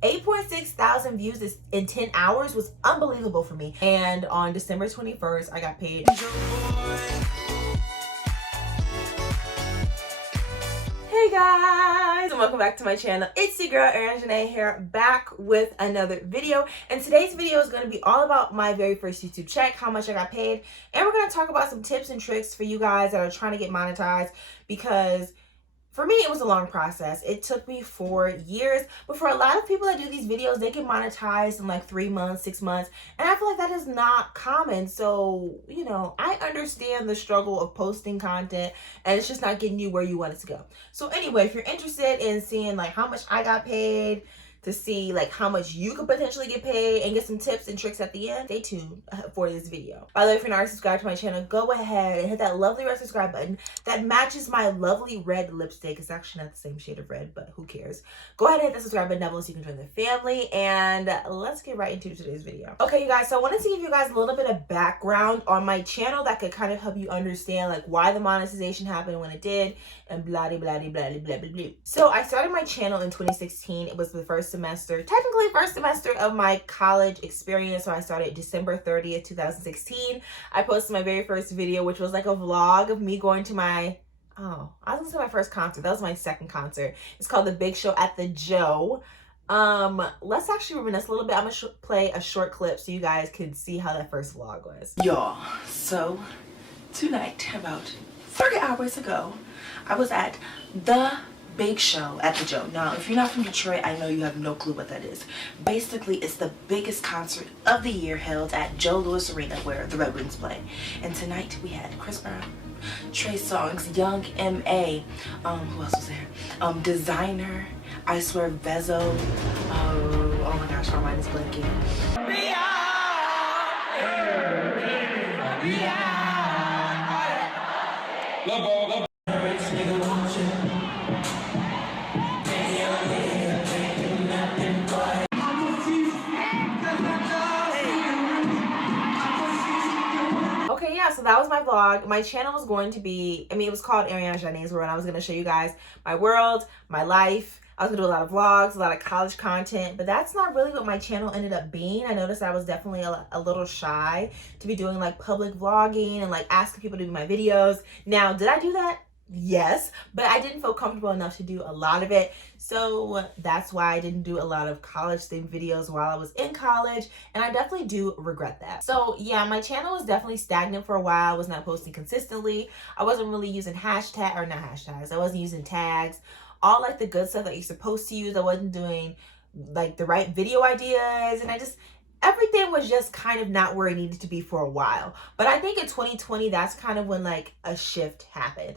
8.6 thousand views in 10 hours was unbelievable for me. And on December 21st, I got paid. Hey guys, and welcome back to my channel. It's your girl Erin Janae here, back with another video. And today's video is going to be all about my very first YouTube check, how much I got paid, and we're going to talk about some tips and tricks for you guys that are trying to get monetized, because for me, it was a long process. It took me 4 years, but for a lot of people that do these videos, they get monetized in like 3 months, 6 months, and I feel like that is not common. So, you know, I understand the struggle of posting content, and it's just not getting you where you want it to go. So anyway, if you're interested in seeing like how much I got paid, to see like how much you could potentially get paid and get some tips and tricks at the end, stay tuned for this video. By the way, if you're not already subscribed to my channel, go ahead and hit that lovely red subscribe button that matches my lovely red lipstick. It's actually not the same shade of red, but who cares? Go ahead and hit the subscribe button down below so you can join the family, and let's get right into today's video. Okay, you guys, so I wanted to give you guys a little bit of background on my channel that could kind of help you understand like why the monetization happened when it did, and blah blah blah blah blah blah blah. So I started my channel in 2016. It was the first semester, technically first semester of my college experience. So I started December 30th, 2016. I posted my very first video, which was like a vlog of me going to my, I was gonna say my first concert. That was my second concert. It's called The Big Show at the Joe. Let's actually reminisce a little bit. I'm gonna play a short clip so you guys could see how that first vlog was. Y'all, so tonight, about 30 hours ago, I was at The Big Show at the Joe. Now, if you're not from Detroit, I know you have no clue what that is. Basically, it's the biggest concert of the year held at Joe Louis Arena where the Red Wings play. And tonight we had Chris Brown, Trey Songz, Young M.A., who else was there? Designer, I Swear Vezo, oh my gosh, my mind is blanking. Okay, yeah, so that was my vlog. My channel was going to be, it was called Ariana Janae's World. I was going to show you guys my world, my life. I was going to do a lot of vlogs, a lot of college content, but that's not really what my channel ended up being. I noticed I was definitely a little shy to be doing like public vlogging and like asking people to do my videos. Now, did I do that? Yes, but I didn't feel comfortable enough to do a lot of it. So that's why I didn't do a lot of college themed videos while I was in college, and I definitely do regret that. So yeah, my channel was definitely stagnant for a while. I was not posting consistently. I wasn't really using not hashtags. I wasn't using tags, all like the good stuff that you're supposed to use. I wasn't doing like the right video ideas, and everything was just kind of not where it needed to be for a while. But I think in 2020, that's kind of when like a shift happened.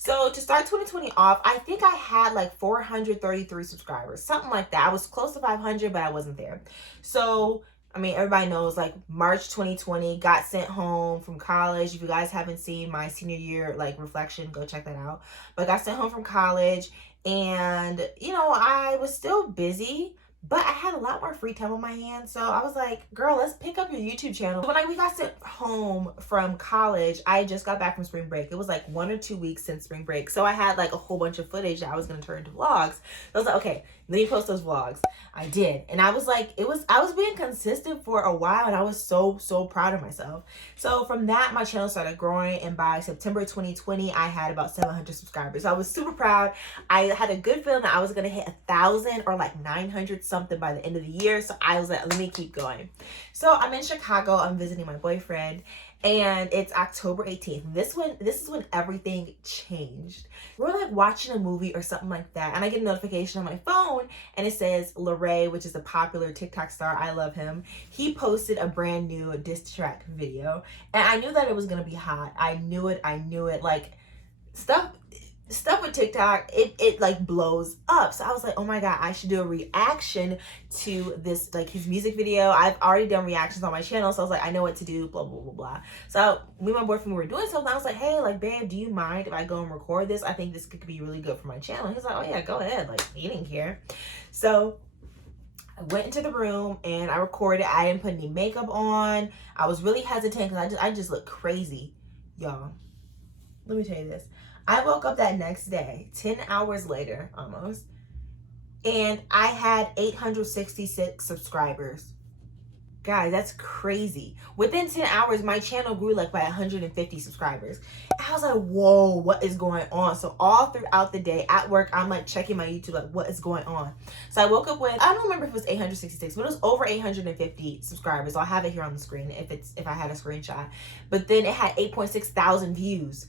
So to start 2020 off, I think I had like 433 subscribers, something like that. I was close to 500, but I wasn't there. So, everybody knows like March 2020, got sent home from college. If you guys haven't seen my senior year like reflection, go check that out. But I got sent home from college, and you know, I was still busy, but I had a lot more free time on my hands. So I was like, girl, let's pick up your YouTube channel. When we got sent home from college, I just got back from spring break. It was like 1 or 2 weeks since spring break. So I had like a whole bunch of footage that I was going to turn into vlogs. So I was like, okay, let me post those vlogs. I did. And I was like, I was being consistent for a while, and I was so proud of myself. So from that, my channel started growing, and by September 2020, I had about 700 subscribers. So I was super proud. I had a good feeling that I was going to hit 1,000 or like 900 something by the end of the year. So I was like, let me keep going. So I'm in Chicago. I'm visiting my boyfriend, and it's October 18th. This is when everything changed. We're like watching a movie or something like that, and I get a notification on my phone, and it says Larray, which is a popular TikTok star. I love him. He posted a brand new diss track video, and I knew that it was gonna be hot. I knew it. Like stuff with TikTok, it like blows up. So I was like, oh my God, I should do a reaction to this, like his music video. I've already done reactions on my channel, so I was like, I know what to do, blah, blah, blah, blah. So me and my boyfriend were doing something. I was like, hey, like, babe, do you mind if I go and record this? I think this could be really good for my channel. He's like, oh yeah, go ahead. Like, he didn't care. So I went into the room and I recorded. I didn't put any makeup on. I was really hesitant because I just looked crazy, y'all. Let me tell you this. I woke up that next day, 10 hours later almost, and I had 866 subscribers. Guys, that's crazy. Within 10 hours, my channel grew like by 150 subscribers. I was like, whoa, what is going on? So all throughout the day at work, I'm like checking my YouTube, like what is going on? So I woke up with, I don't remember if it was 866, but it was over 850 subscribers. I'll have it here on the screen if I had a screenshot. But then it had 8.6 thousand views.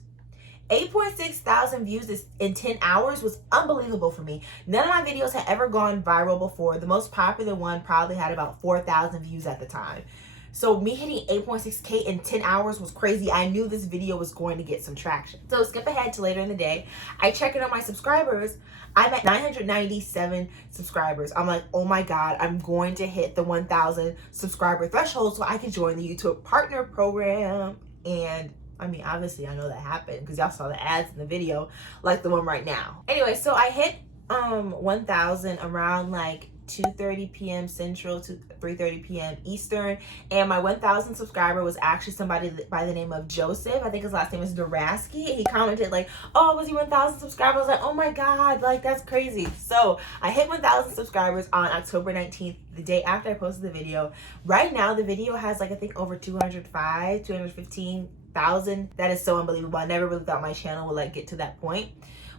8.6 thousand views in 10 hours was unbelievable for me. None of my videos had ever gone viral before. The most popular one probably had about 4,000 views at the time. So me hitting 8.6K in 10 hours was crazy. I knew this video was going to get some traction. So skip ahead to later in the day. I check in on my subscribers. I'm at 997 subscribers. I'm like, oh my God, I'm going to hit the 1,000 subscriber threshold so I can join the YouTube Partner Program. And I mean, obviously I know that happened because y'all saw the ads in the video, like the one right now. Anyway, so I hit 1,000 around like 2:30 p.m. Central to 3:30 p.m. Eastern, and my 1,000 subscriber was actually somebody by the name of Joseph. I think his last name is Duraski. He commented like, oh, was he 1,000 subscribers? I was like, oh my God, like that's crazy. So I hit 1,000 subscribers on October 19th, the day after I posted the video. Right now the video has like I think over 215,000. That is so unbelievable. I never really thought my channel would like get to that point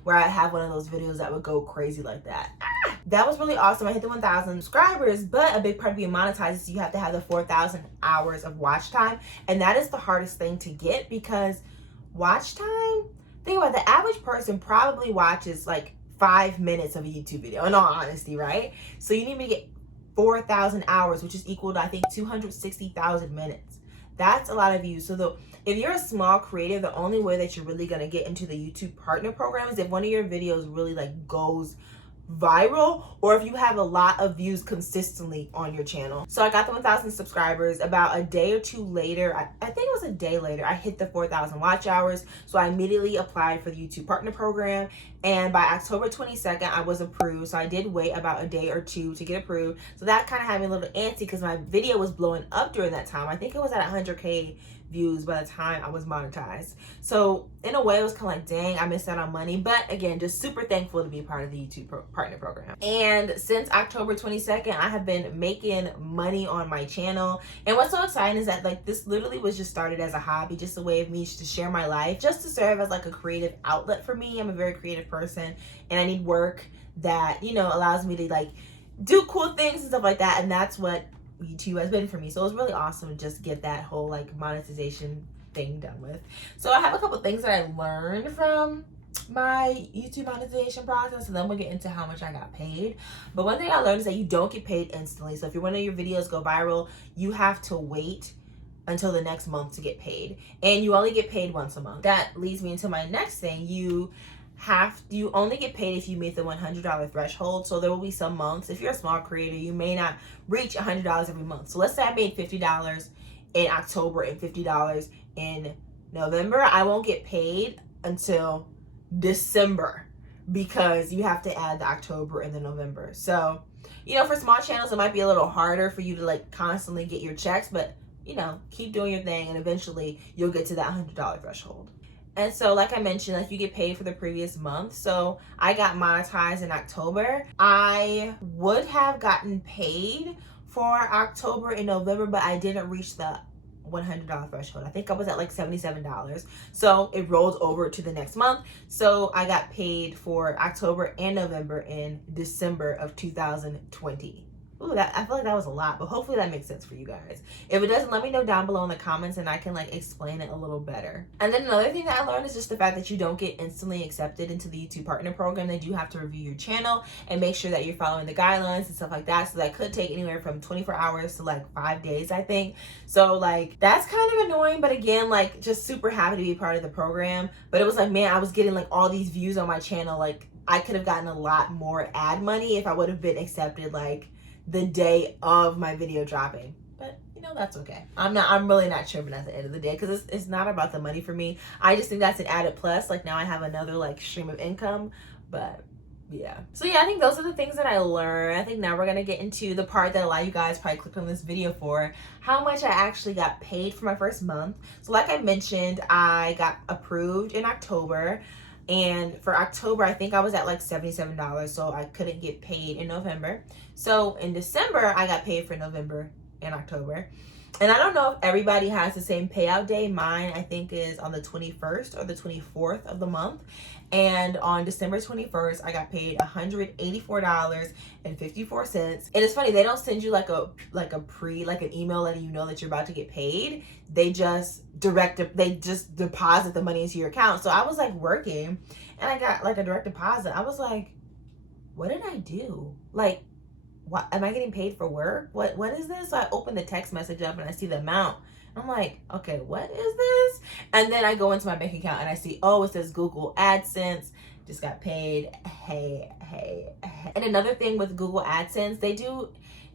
where I have one of those videos that would go crazy like that. That was really awesome. I hit the 1,000 subscribers, but a big part of being monetized is you have to have the 4,000 hours of watch time, and that is the hardest thing to get because watch time, think about it, the average person probably watches like 5 minutes of a YouTube video, in all honesty, right? So you need to get 4,000 hours, which is equal to I think 260,000 minutes. That's a lot of views. So if you're a small creator, the only way that you're really gonna get into the YouTube Partner Program is if one of your videos really like goes viral, or if you have a lot of views consistently on your channel. So I got the 1,000 subscribers. About a day or two later, I think it was a day later, I hit the 4,000 watch hours. So I immediately applied for the YouTube Partner Program, and by October 22nd I was approved. So I did wait about a day or two to get approved. So that kind of had me a little antsy because my video was blowing up during that time. I think it was at 100K views by the time I was monetized. So in a way it was kind of like, dang, I missed out on money. But again, just super thankful to be a part of the YouTube Partner Program. And since October 22nd, I have been making money on my channel. And what's so exciting is that like this literally was just started as a hobby, just a way of me to share my life, just to serve as like a creative outlet for me. I'm a very creative person and I need work that, you know, allows me to like do cool things and stuff like that. And that's what YouTube has been for me. So it was really awesome to just get that whole like monetization thing done with. So I have a couple things that I learned from my YouTube monetization process, and then we'll get into how much I got paid. But one thing I learned is that you don't get paid instantly. So if one of your videos go viral, you have to wait until the next month to get paid, and you only get paid once a month. That leads me into my next thing. You only get paid if you meet the $100 threshold. So there will be some months, if you're a small creator, you may not reach $100 every month. So let's say I made $50 in October and $50 in November. I won't get paid until December because you have to add the October and the November. So, you know, for small channels, it might be a little harder for you to like constantly get your checks, but you know, keep doing your thing and eventually you'll get to that $100 threshold. And so like I mentioned, like you get paid for the previous month. So I got monetized in October. I would have gotten paid for October and November, but I didn't reach the $100 threshold. I think I was at like $77. So it rolled over to the next month. So I got paid for October and November in December of 2020. Ooh, I feel like that was a lot, but hopefully that makes sense for you guys. If it doesn't, let me know down below in the comments and I can like explain it a little better. And then another thing that I learned is just the fact that you don't get instantly accepted into the YouTube Partner Program. They do have to review your channel and make sure that you're following the guidelines and stuff like that. So that could take anywhere from 24 hours to like 5 days, I think. So like that's kind of annoying, but again, like just super happy to be part of the program. But it was like, man, I was getting like all these views on my channel. Like I could have gotten a lot more ad money if I would have been accepted like the day of my video dropping. But you know, that's okay. I'm really not tripping at the end of the day because it's not about the money for me. I just think that's an added plus. Like now I have another like stream of income. But yeah, so yeah, I think those are the things that I learned. I think now we're gonna get into the part that a lot of you guys probably clicked on this video for, how much I actually got paid for my first month. So like I mentioned, I got approved in October And for October, I think I was at like $77, so I couldn't get paid in November. So in December, I got paid for November and October. And I don't know if everybody has the same payout day. Mine, I think, is on the 21st or the 24th of the month. And on December 21st, I got paid $184.54. And it's funny, they don't send you like an email letting you know that you're about to get paid. They just deposit the money into your account. So I was like working and I got like a direct deposit. I was like, what did I do? Like, what am I getting paid for work? What is this? So I open the text message up and I see the amount. I'm like, okay, what is this? And then I go into my bank account and I see, oh, it says Google AdSense, just got paid. Hey. And another thing with Google AdSense, they do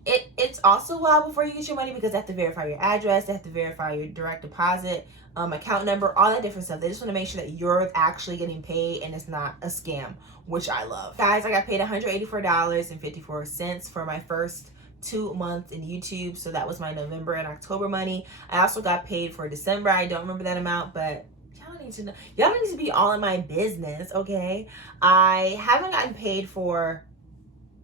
it's also a while before you get your money because they have to verify your address, they have to verify your direct deposit, account number, all that different stuff. They just want to make sure that you're actually getting paid and it's not a scam, which I love. Guys, I got paid $184.54 for my first 2 months in YouTube. So that was my November and October money. I also got paid for December. I don't remember that amount, but y'all need to know. Y'all don't need to be all in my business, okay? I haven't gotten paid for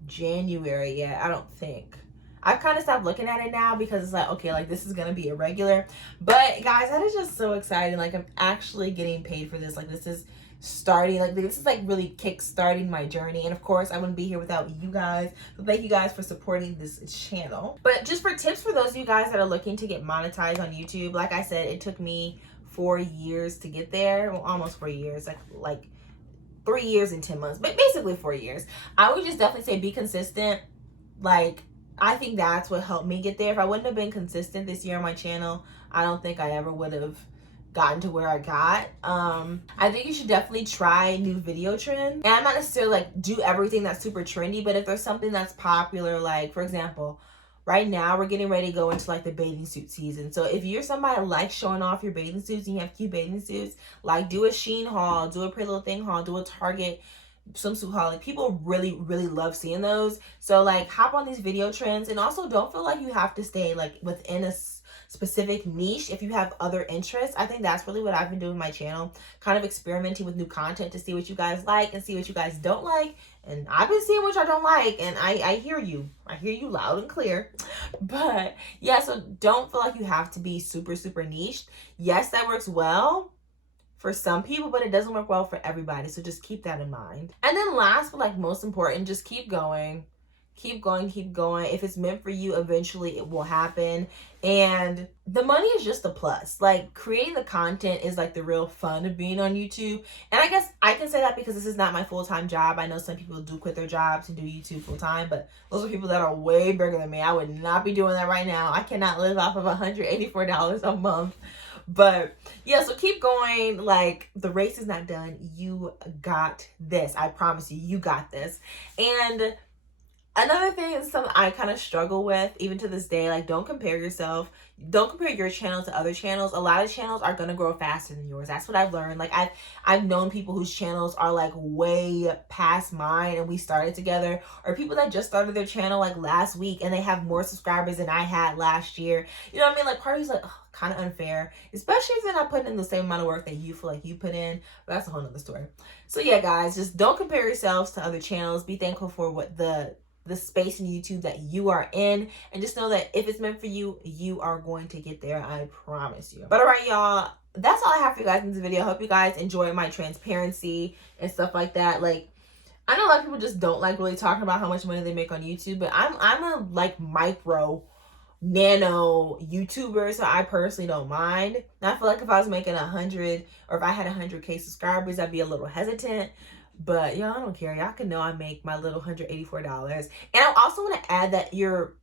January yet, I don't think. I've kind of stopped looking at it now because it's like, okay, like this is gonna be irregular. But guys, that is just so exciting. Like I'm actually getting paid for this. Like this is starting, like this is like really kick-starting my journey. And of course I wouldn't be here without you guys. So thank you guys for supporting this channel. But just for tips for those of you guys that are looking to get monetized on YouTube, like I said, it took me 4 years to get there. Well, almost 4 years, like 3 years and 10 months, but basically 4 years. I would just definitely say be consistent. Like I think that's what helped me get there. If I wouldn't have been consistent this year on my channel, I don't think I ever would have gotten to where I got. I think you should definitely try new video trends. And I'm not necessarily like do everything that's super trendy, but if there's something that's popular, like for example, right now we're getting ready to go into like the bathing suit season. So if you're somebody that likes showing off your bathing suits and you have cute bathing suits, like do a Shein haul, do a Pretty Little Thing haul, do a Target swimsuit haul. Like people really love seeing those. So like hop on these video trends, and also don't feel like you have to stay like within a specific niche if you have other interests. I think that's really what I've been doing with my channel, kind of experimenting with new content to see what you guys like and see what you guys don't like. And I've been seeing what y'all don't like, and I hear you loud and clear. But yeah, so don't feel like you have to be super niche. Yes, that works well for some people, but it doesn't work well for everybody. So just keep that in mind. And then last but like most important, just keep going. Keep going. If it's meant for you, eventually it will happen. And the money is just a plus. Like creating the content is like the real fun of being on YouTube. And I guess I can say that because this is not my full-time job. I know some people do quit their jobs and do YouTube full-time, but those are people that are way bigger than me. I would not be doing that right now. I cannot live off of $184 a month. But yeah, so keep going. Like the race is not done. You got this. I promise you, you got this. And another thing is something I kind of struggle with even to this day. Like don't compare yourself. Don't compare your channel to other channels. A lot of channels are going to grow faster than yours. That's what I've learned. Like I've known people whose channels are like way past mine and we started together, or people that just started their channel like last week and they have more subscribers than I had last year. You know what I mean? Like part of you's like, oh, kind of unfair, especially if they're not putting in the same amount of work that you feel like you put in. But that's a whole nother story. So yeah, guys, just don't compare yourselves to other channels. Be thankful for what the space in YouTube that you are in, and just know that if it's meant for you, you are going to get there. I promise you. But all right, y'all, that's all I have for you guys in this video. I hope you guys enjoy my transparency and stuff like that. Like I know a lot of people just don't like really talking about how much money they make on YouTube, but I'm a like nano YouTuber, so I personally don't mind. And I feel like if I was making 100, or if I had 100K subscribers, I'd be a little hesitant. But y'all, I don't care. Y'all can know I make my little $184. And I also want to add that your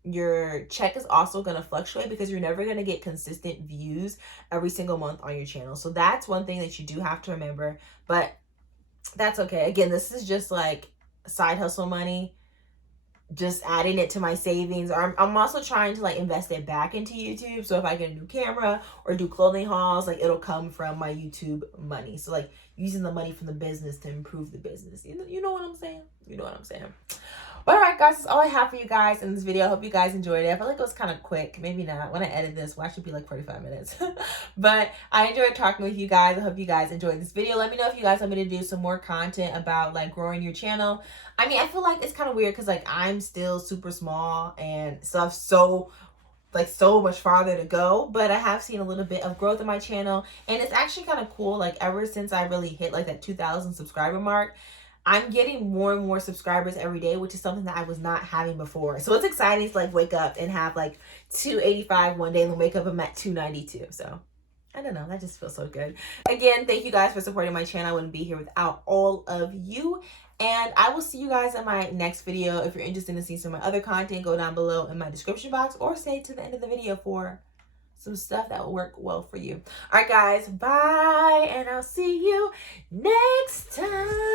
check is also going to fluctuate because you're never going to get consistent views every single month on your channel. So that's one thing that you do have to remember. But that's okay. Again, this is just like side hustle money, just adding it to my savings. I'm also trying to like invest it back into YouTube. So if I get a new camera or do clothing hauls, like it'll come from my YouTube money. So like using the money from the business to improve the business. You know what I'm saying? You know what I'm saying? But all right, guys, that's all I have for you guys in this video. I hope you guys enjoyed it. I feel like it was kind of quick. Maybe not. When I edit this, well, it should be like 45 minutes. But I enjoyed talking with you guys. I hope you guys enjoyed this video. Let me know if you guys want me to do some more content about like growing your channel. I mean, I feel like it's kind of weird because like I'm still super small and stuff so much farther to go, but I have seen a little bit of growth in my channel, and it's actually kind of cool. Like ever since I really hit like that 2,000 subscriber mark, I'm getting more and more subscribers every day, which is something that I was not having before. So it's exciting to like wake up and have like 285 one day and then wake up I'm at 292. So I don't know, that just feels so good. Again, thank you guys for supporting my channel. I wouldn't be here without all of you. And I will see you guys in my next video. If you're interested in seeing some of my other content, go down below in my description box or stay to the end of the video for some stuff that will work well for you. All right, guys, bye, and I'll see you next time.